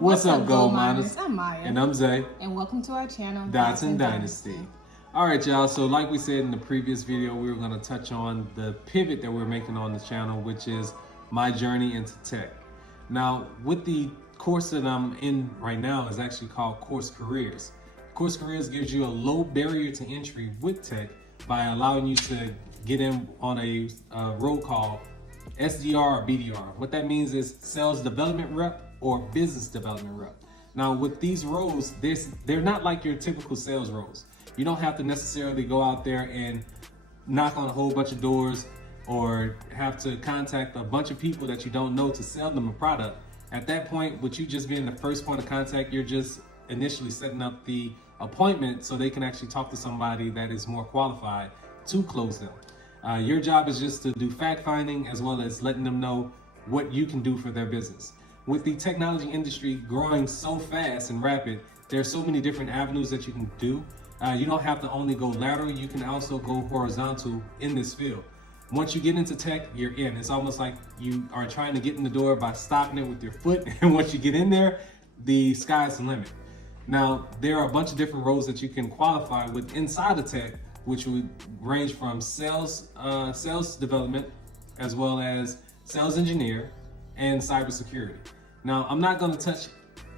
What's up, gold miners? I'm Maya. And I'm Zay. And welcome to our channel, Dodsondynasty. All right, y'all. So like we said in the previous video, we were going to touch on the pivot that we're making on the channel, which is my journey into tech. Now, with the course that I'm in right now is actually called Careerist. Careerist gives you a low barrier to entry with tech by allowing you to get in on a role called SDR or BDR. What that means is sales development rep or business development rep. Now with these roles, they're not like your typical sales roles. You don't have to necessarily go out there and knock on a whole bunch of doors or have to contact a bunch of people that you don't know to sell them a product. At that point, with you just being the first point of contact, you're just initially setting up the appointment so they can actually talk to somebody that is more qualified to close them. Your job is just to do fact finding as well as letting them know what you can do for their business. With the technology industry growing so fast and rapid, there are so many different avenues that you can do. You don't have to only go lateral, you can also go horizontal in this field. Once you get into tech, you're in. It's almost like you are trying to get in the door by stopping it with your foot. And once you get in there, the sky's the limit. Now, there are a bunch of different roles that you can qualify with inside of tech, which would range from sales development, as well as sales engineer and cybersecurity. Now, I'm not going to touch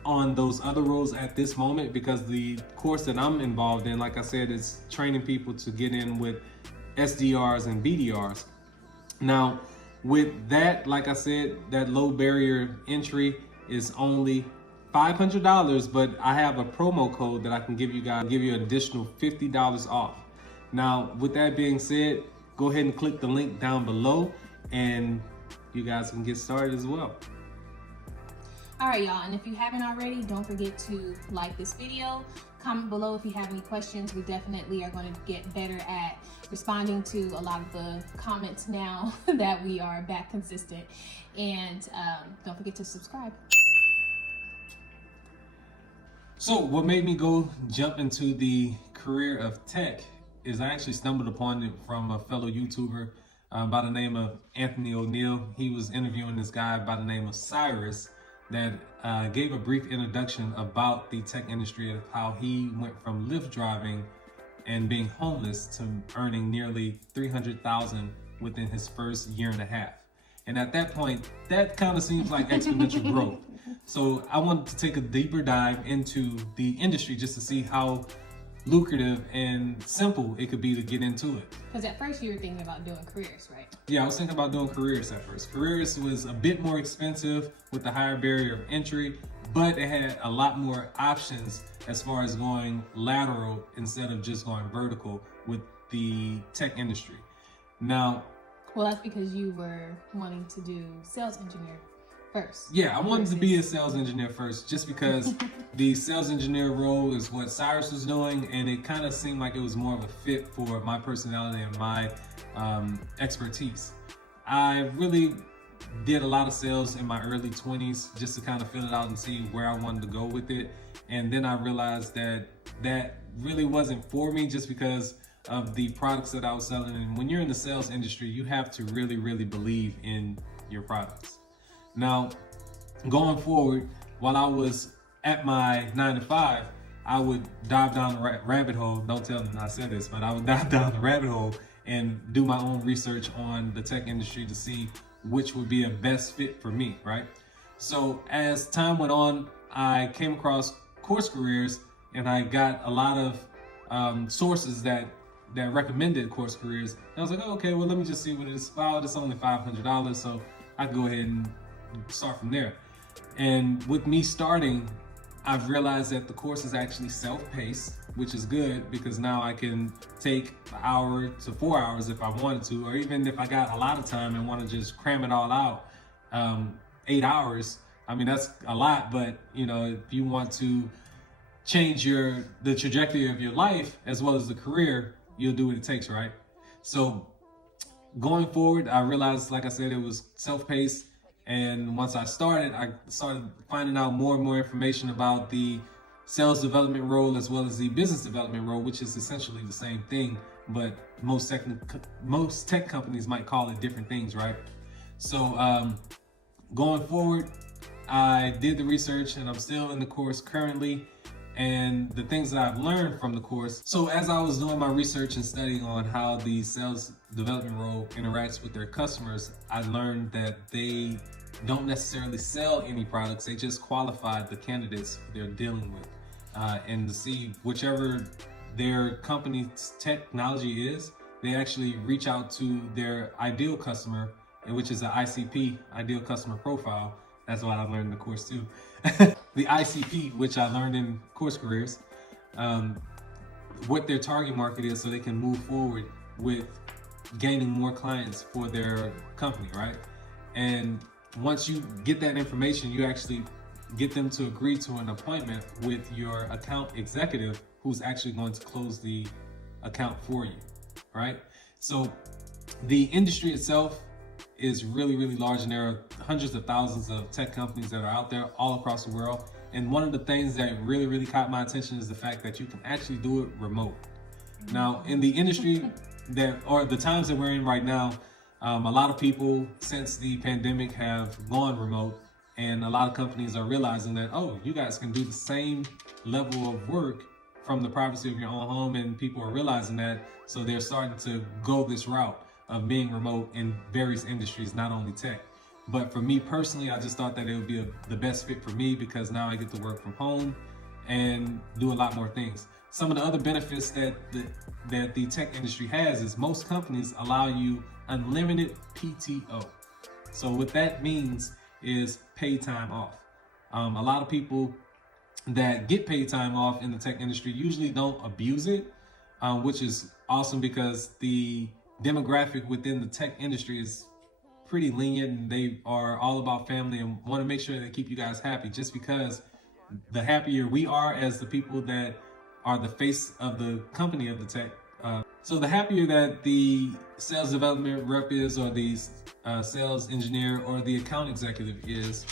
on those other roles at this moment because the course that I'm involved in, like I said, is training people to get in with SDRs and BDRs. Now, with that, like I said, that low barrier entry is only $500, but I have a promo code that I can give you guys, give you an additional $50 off. Now, with that being said, go ahead and click the link down below and you guys can get started as well. All right, y'all, and if you haven't already, don't forget to like this video, comment below if you have any questions. We definitely are going to get better at responding to a lot of the comments now that we are back consistent. And don't forget to subscribe. So what made me go jump into the career of tech is I actually stumbled upon it from a fellow YouTuber by the name of Anthony O'Neill. He was interviewing this guy by the name of Cyrus that gave a brief introduction about the tech industry and how he went from Lyft driving and being homeless to earning nearly $300,000 within his first year and a half. And at that point, that kind of seems like exponential growth. So I wanted to take a deeper dive into the industry just to see how lucrative and simple it could be to get into it. Because at first you were thinking about doing careers, right? Yeah, I was thinking about doing Careerist at first. Careerist was a bit more expensive with the higher barrier of entry, but it had a lot more options as far as going lateral instead of just going vertical with the tech industry. Now, well, that's because you were wanting to do sales engineer first. Yeah, I wanted to be a sales engineer first just because the sales engineer role is what Cyrus was doing, and it kind of seemed like it was more of a fit for my personality and my expertise. I really did a lot of sales in my early 20s just to kind of fill it out and see where I wanted to go with it. And then I realized that that really wasn't for me just because of the products that I was selling. And when you're in the sales industry, you have to really, really believe in your products. Now, going forward, while I was at my 9 to 5, I would dive down the rabbit hole. Don't tell them I said this, but I would dive down the rabbit hole and do my own research on the tech industry to see which would be a best fit for me, right? So as time went on, I came across Course Careers and I got a lot of sources that recommended Course Careers. And I was like, oh, okay, well, let me just see what it is about. It's only $500, so I can go ahead and start from there. And with me starting, I've realized that the course is actually self-paced, which is good because now I can take an hour to 4 hours if I wanted to, or even if I got a lot of time and want to just cram it all out, 8 hours. I mean, that's a lot, but you know, if you want to change the trajectory of your life as well as the career, you'll do what it takes, right? So going forward, I realized, like I said, it was self-paced. And once I started finding out more and more information about the sales development role as well as the business development role, which is essentially the same thing, but most tech companies might call it different things, right? So going forward, I did the research and I'm still in the course currently, and the things that I've learned from the course. So as I was doing my research and studying on how the sales development role interacts with their customers, I learned that they don't necessarily sell any products. They just qualify the candidates they're dealing with, and to see whichever their company's technology is, they actually reach out to their ideal customer, which is the ICP, ideal customer profile. That's what I learned in the course too. The ICP, which I learned in Course Careers, what their target market is so they can move forward with gaining more clients for their company, right? And once you get that information, you actually get them to agree to an appointment with your account executive who's actually going to close the account for you, right? So the industry itself is really, really large, and there are hundreds of thousands of tech companies that are out there all across the world. And one of the things that really, really caught my attention is the fact that you can actually do it remote. Now, in the industry or the times that we're in right now, a lot of people since the pandemic have gone remote, and a lot of companies are realizing that, oh, you guys can do the same level of work from the privacy of your own home, and people are realizing that, so they're starting to go this route of being remote in various industries, not only tech. But for me personally, I just thought that it would be the best fit for me, because now I get to work from home and do a lot more things. Some of the other benefits that the tech industry has is most companies allow you unlimited PTO. So what that means is paid time off. A lot of people that get paid time off in the tech industry usually don't abuse it, which is awesome, because the demographic within the tech industry is pretty lenient, and they are all about family and want to make sure they keep you guys happy, just because the happier we are as the people that are the face of the company of the tech. So the happier that the sales development rep is, or the sales engineer or the account executive is,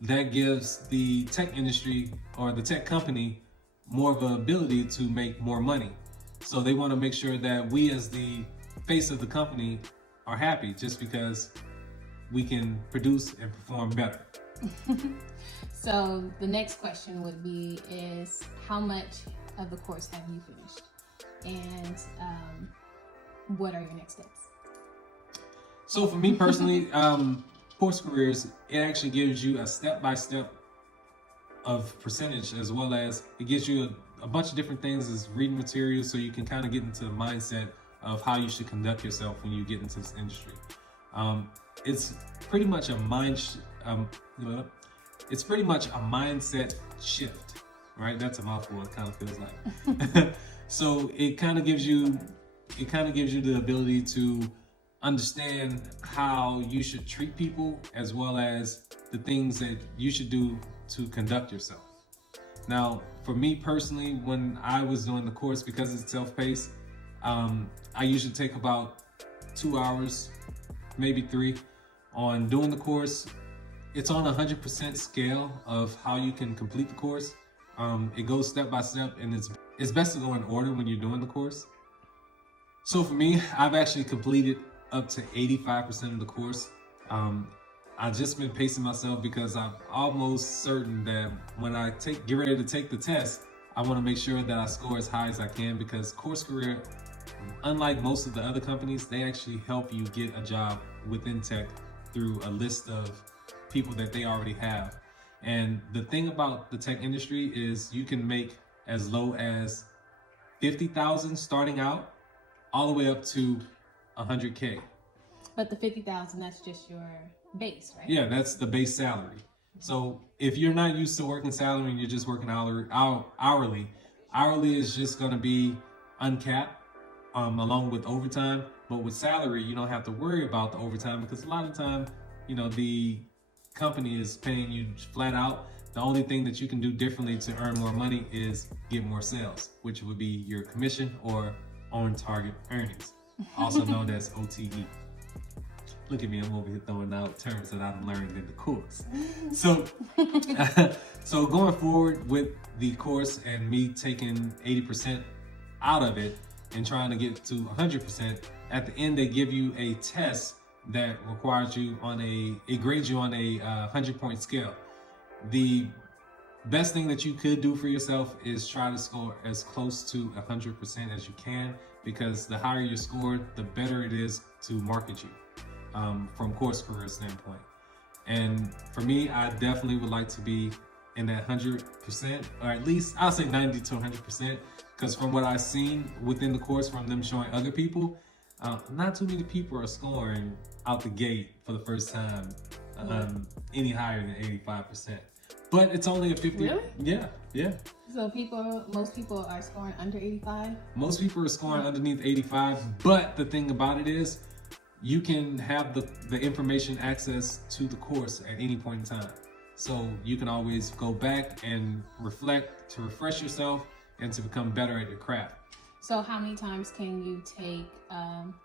that gives the tech industry or the tech company more of an ability to make more money. So they want to make sure that we as the face of the company are happy, just because we can produce and perform better. So the next question would be is, how much of the course have you finished? And what are your next steps? So for me personally, Course Careers, it actually gives you a step-by-step of percentage, as well as it gives you a bunch of different things as reading materials, so you can kind of get into the mindset of how you should conduct yourself when you get into this industry. It's pretty much a mindset shift, right? That's a mouthful. It kind of feels like. So it kind of gives you the ability to understand how you should treat people, as well as the things that you should do to conduct yourself. Now, for me personally, when I was doing the course, because it's self-paced, I usually take about 2 hours, maybe 3, on doing the course. It's on a 100% scale of how you can complete the course. It goes step by step, and it's best to go in order when you're doing the course. So for me, I've actually completed up to 85% of the course. I've just been pacing myself, because I'm almost certain that when I get ready to take the test, I want to make sure that I score as high as I can, because Course Career, unlike most of the other companies, they actually help you get a job within tech through a list of people that they already have. And the thing about the tech industry is you can make as low as $50,000 starting out, all the way up to $100K. But the $50,000, that's just your base, right? Yeah, that's the base salary. So if you're not used to working salary and you're just working hourly is just going to be uncapped, along with overtime. But with salary, you don't have to worry about the overtime, because a lot of the time, the company is paying you flat out. The only thing that you can do differently to earn more money is get more sales, which would be your commission or on target earnings, also known as OTE. Look at me, I'm over here throwing out terms that I've learned in the course. So, so going forward with the course and me taking 80% out of it and trying to get to 100%, at the end they give you a test that requires you it grades you on a 100-point scale. the best thing that you could do for yourself is try to score as close to 100% as you can, because the higher your score, the better it is to market you from course career standpoint. And for me, I definitely would like to be in that 100%, or at least I'll say 90 to 100%, because from what I've seen within the course from them showing other people, not too many people are scoring out the gate for the first time any higher than 85%. But it's only a 50. Really? Yeah. So most people are scoring under 85? Most people are scoring underneath 85, but the thing about it is you can have the information access to the course at any point in time. So you can always go back and reflect to refresh yourself and to become better at your craft. So how many times can you take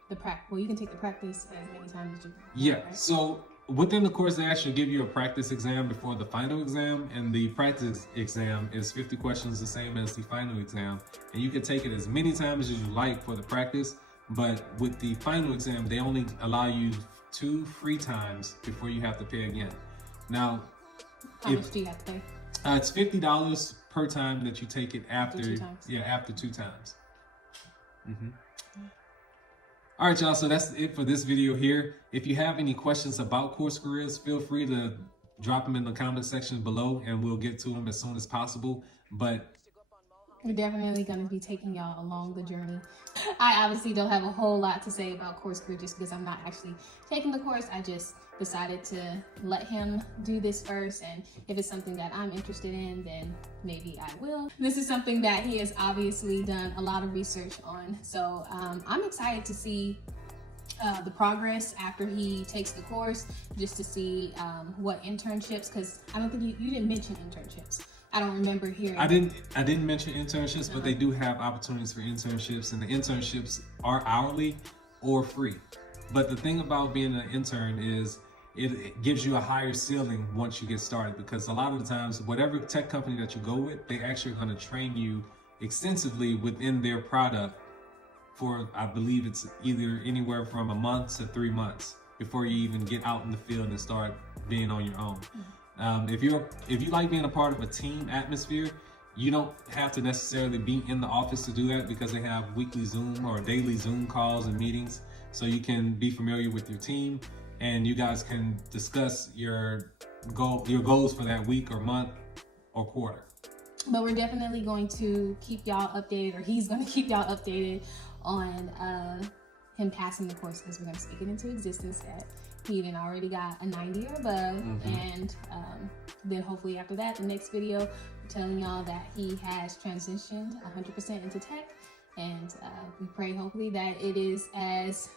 the practice? Well, you can take the practice as many times as you want. Yeah, right? So within the course, they actually give you a practice exam before the final exam, and the practice exam is 50 questions, the same as the final exam. And you can take it as many times as you like for the practice, but with the final exam, they only allow you 2 free times before you have to pay again. Now, how much do you have to pay? It's $50 per time that you take it after 2 times. Yeah, after 2 times. All right, y'all, so that's it for this video here. If you have any questions about course careers, feel free to drop them in the comment section below and we'll get to them as soon as possible. But we're definitely going to be taking y'all along the journey. I obviously don't have a whole lot to say about course career just because I'm not actually taking the course. I just decided to let him do this first, and if it's something that I'm interested in, then maybe I will. This is something that he has obviously done a lot of research on, so I'm excited to see the progress after he takes the course, just to see what internships, because I don't think you didn't mention internships. I don't remember hearing. I didn't mention internships, but they do have opportunities for internships, and the internships are hourly or free. But the thing about being an intern is it gives you a higher ceiling once you get started, because a lot of the times, whatever tech company that you go with, they actually are going to train you extensively within their product for, I believe it's either anywhere from a month to 3 months before you even get out in the field and start being on your own. If you like being a part of a team atmosphere, you don't have to necessarily be in the office to do that, because they have weekly Zoom or daily Zoom calls and meetings, so you can be familiar with your team and you guys can discuss your goals for that week or month or quarter. But we're definitely going to keep y'all updated, or he's going to keep y'all updated on him passing the course, because we're going to speak it into existence that he even already got a 90 or above. And then hopefully after that, the next video, we're telling y'all that he has transitioned 100% into tech. And we pray hopefully that it is as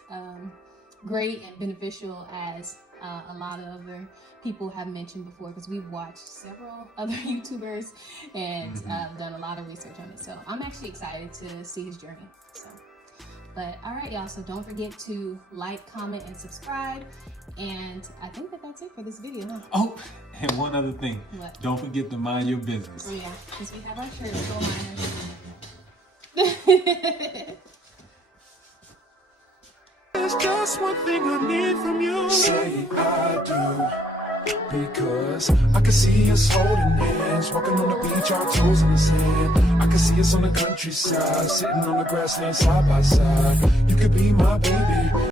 great and beneficial as a lot of other people have mentioned before, because we've watched several other YouTubers and done a lot of research on it. So I'm actually excited to see his journey. So, but all right, y'all. So don't forget to like, comment, and subscribe. And I think that's it for this video. Huh? Oh, and one other thing. What? Don't forget to mind your business. Oh yeah, because we have our shirt. Go mind. There's just one thing I need from you. Say I do, because I can see us holding hands, walking on the beach, our toes in the sand. I can see us on the countryside, sitting on the grassland side by side. You could be my baby.